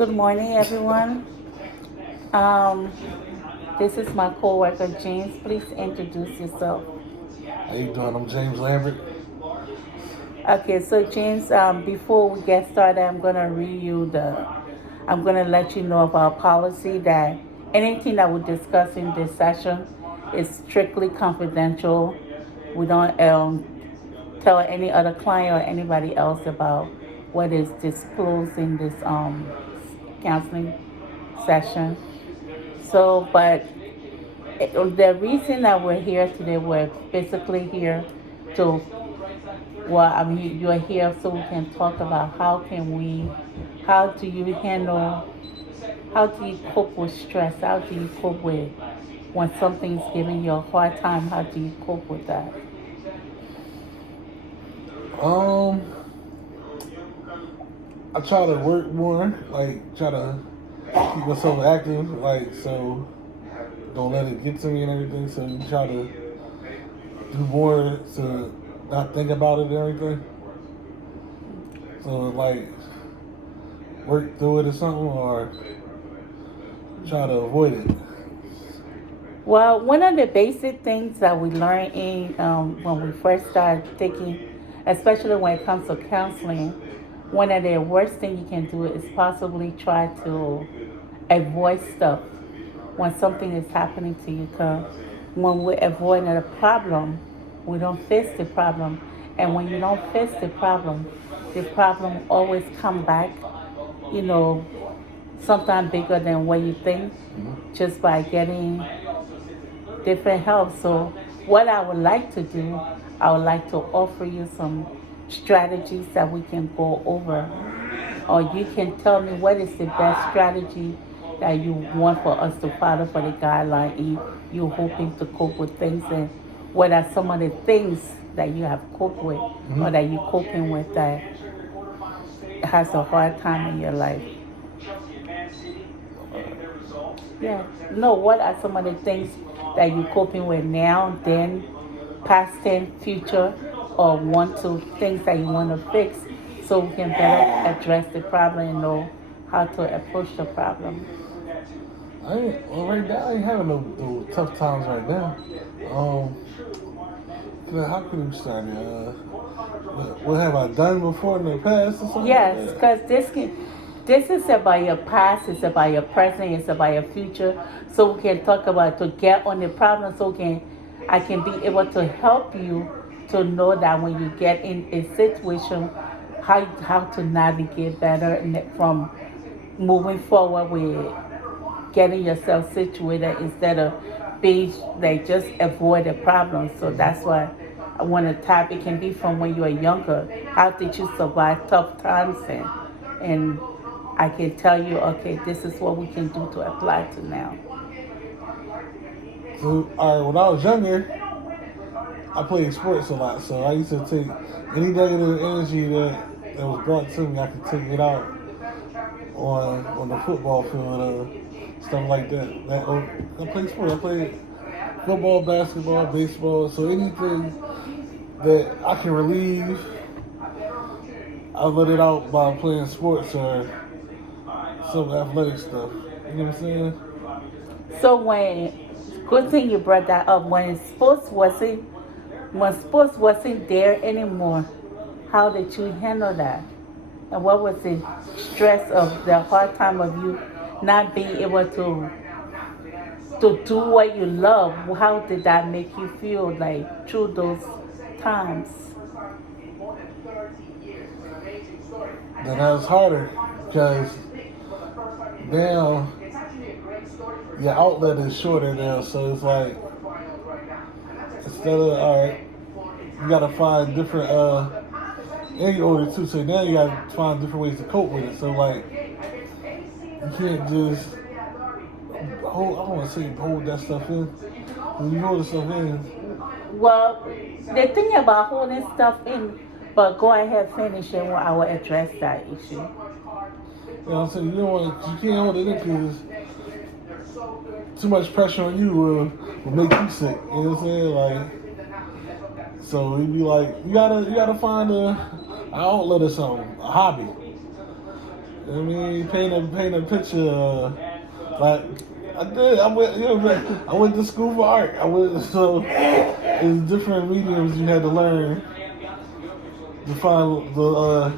Good morning, everyone. Um, this is my coworker James. Please introduce yourself. How you doing? I'm James Lambert. Okay, so James, before we get started, I'm gonna read you the. I'm gonna let you know of our policy that anything that we discuss in this session is strictly confidential. We don't tell any other client or anybody else about what is disclosed in this counseling session. So, but the reason that we're here today, we're basically here to, well, I mean, you're here so we can talk about how do you handle, how do you cope with stress? How do you cope with when something's giving you a hard time? How do you cope with that? Um, I try to work more, like try to keep myself active, like so don't let it get to me and everything. So you try to do more to not think about it and everything. So like work through it or something, or try to avoid it. Well, one of the basic things that we learn in when we first start taking, especially when it comes to counseling, one of the worst things you can do is possibly try to avoid stuff when something is happening to you. Because when we're avoiding a problem, we don't face the problem, and when you don't face the problem always come back. You know, sometimes bigger than what you think, just by getting different help. So, what I would like to do, I would like to offer you some strategies that we can go over, or you can tell me what is the best strategy that you want for us to follow for the guideline. You hoping to cope with things, and what are some of the things that you have coped with, or that you're coping with that has a hard time in your life. Yeah. No, what are some of the things that you're coping with now, then, past tense, future, or want to, things that you want to fix so we can better address the problem and know how to approach the problem? I ain't well right now. I ain't having no tough times right now. Um, how could we start it? What have I done before in the past or something like Yes, that? because this is about your past, it's about your present, it's about your future. So we can talk about to get on the problem so I can be able to help you to know that when you get in a situation, how to navigate better from moving forward with getting yourself situated instead of being like just avoid the problem. So that's why I want to tap. It can be from when you were younger. How did you survive tough times and I can tell you, okay, this is what we can do to apply to now. So, all right, when I was younger, I played sports a lot, so I used to take any negative energy that was brought to me, I could take it out on the football field, stuff like that. I played sports. I played football, basketball, baseball. So anything that I can relieve, I let it out by playing sports or some athletic stuff. You know what I'm saying? So good thing you brought that up. When sports wasn't there anymore, how did you handle that? And what was the stress of the hard time of you not being able to do what you love? How did that make you feel like through those times? Then that was harder because now your outlet is shorter now, so it's like instead of all right, you gotta find different and you older too, so now you gotta find different ways to cope with it. So like you can't just hold. I don't want to say hold that stuff in. When you hold the stuff in, Well, the thing about holding stuff in, but go ahead, finish and I will address that issue. you know what I'm saying? You can't hold it in because too much pressure on you will make you sick. You know what I'm saying? Like, so it'd be like you gotta find a outlet or something, a hobby. I mean, paint a picture. Like I did. I went to school for art. I went so it's different mediums you had to learn to find the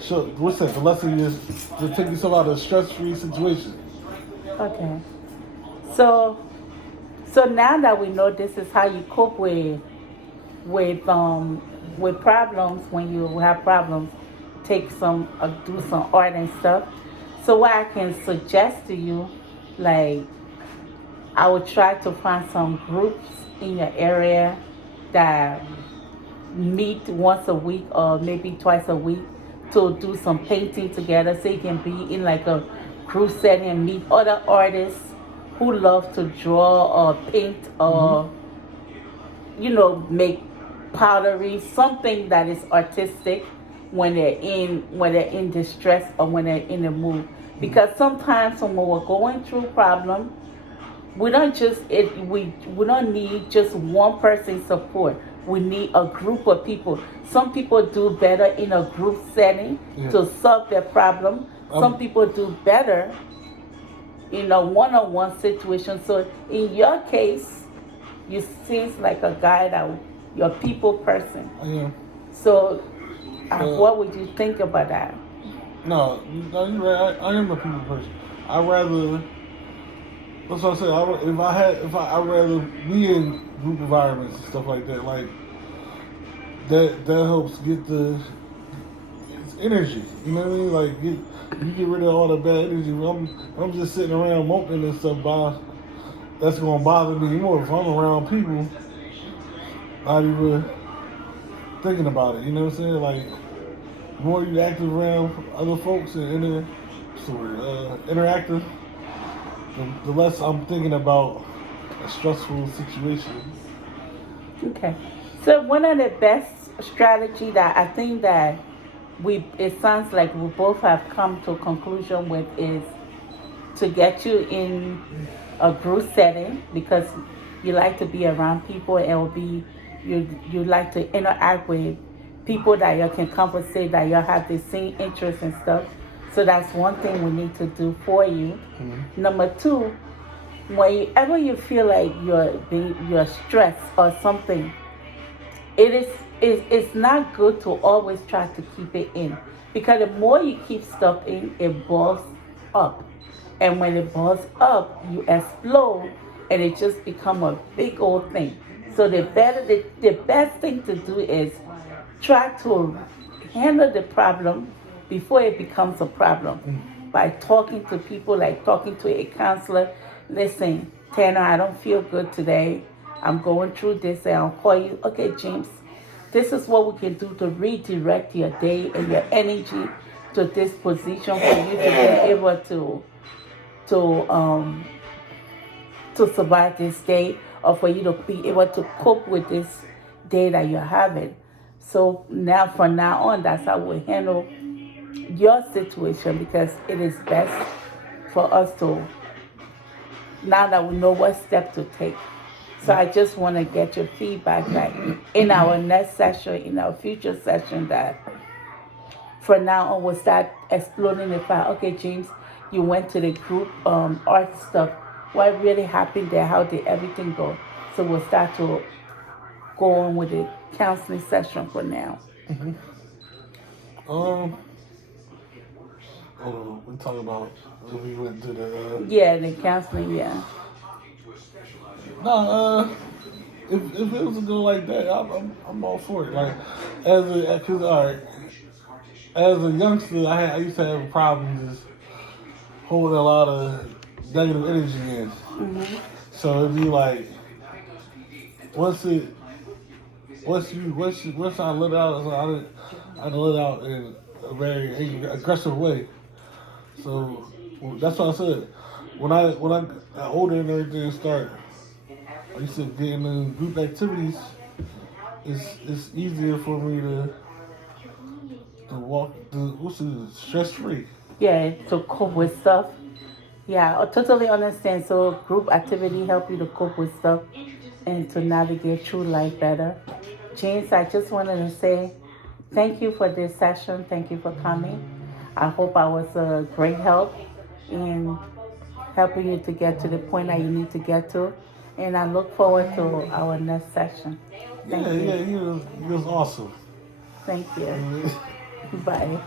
show, what's that? The lesson is to take yourself out of a stress-free situation. Okay. So so now that we know this is how you cope with with problems when you have problems, take some do some art and stuff. So what I can suggest to you, like I would try to find some groups in your area that meet once a week or maybe twice a week to do some painting together so you can be in like a group setting and meet other artists who love to draw or paint Mm-hmm. or make pottery, something that is artistic when they're in distress or when they're in the mood. Because sometimes when we're going through problem, we don't need just one person's support. We need a group of people. Some people do better in a group setting Yeah. to solve their problem. Some people do better in a one-on-one situation. So in your case, you seems like a guy that you're a people person. Yeah. So So what would you think about that? no, no, you're right. I am a people person. I rather. That's what I said. I'd rather be in group environments and stuff like that. Like that helps get the it's energy. You know what I mean? Like you get rid of all the bad energy. I'm just sitting around moping and stuff. That's gonna bother me more if I'm around people. Not even thinking about it. You know what I'm saying? Like the more you active around other folks and interactive, the less I'm thinking about a stressful situation. Okay. So one of the best strategy that I think that it sounds like we both have come to a conclusion with is to get you in a group setting because you like to be around people and will be you like to interact with people that you can conversate that you have the same interests and stuff. So that's one thing we need to do for you. Mm-hmm. Number two, whenever you feel like you're stressed or something, it's not good to always try to keep it in because the more you keep stuff in, it boils up, and when it boils up, you explode, and it just become a big old thing. So the best thing to do is try to handle the problem before it becomes a problem by talking to people, like talking to a counselor. Listen, Tanner, I don't feel good today. I'm going through this, and I'll call you. Okay, James, this is what we can do to redirect your day and your energy to this position for you to be able to to survive this day, or for you to be able to cope with this day that you're having. So now, from now on, that's how we handle your situation because it is best for us to, now that we know what step to take. So I just want to get your feedback that in our next session, in our future session, that from now on we'll start exploring the fact, okay, James, you went to the group art stuff. What really happened there? How did everything go? So we'll start to go on with the counseling session for now. Um, we talking about if we went to the. Yeah, the counseling, yeah. No, if it was a go like that, I'm all for it. Like cause all right, as a youngster, I used to have problems just holding a lot of negative energy in. So it'd be like once I let out, so I let out in a very aggressive way. So that's what I said. When I got older and everything started, I used to get in group activities. It's easier for me to walk stress free. Yeah, to cope with stuff. Yeah, I totally understand. So group activity help you to cope with stuff and to navigate through life better. James, I just wanted to say thank you for this session. Thank you for coming. I hope I was a great help in helping you to get to the point that you need to get to. And I look forward to our next session. Thank Yeah, you. he was awesome. Thank you. Bye.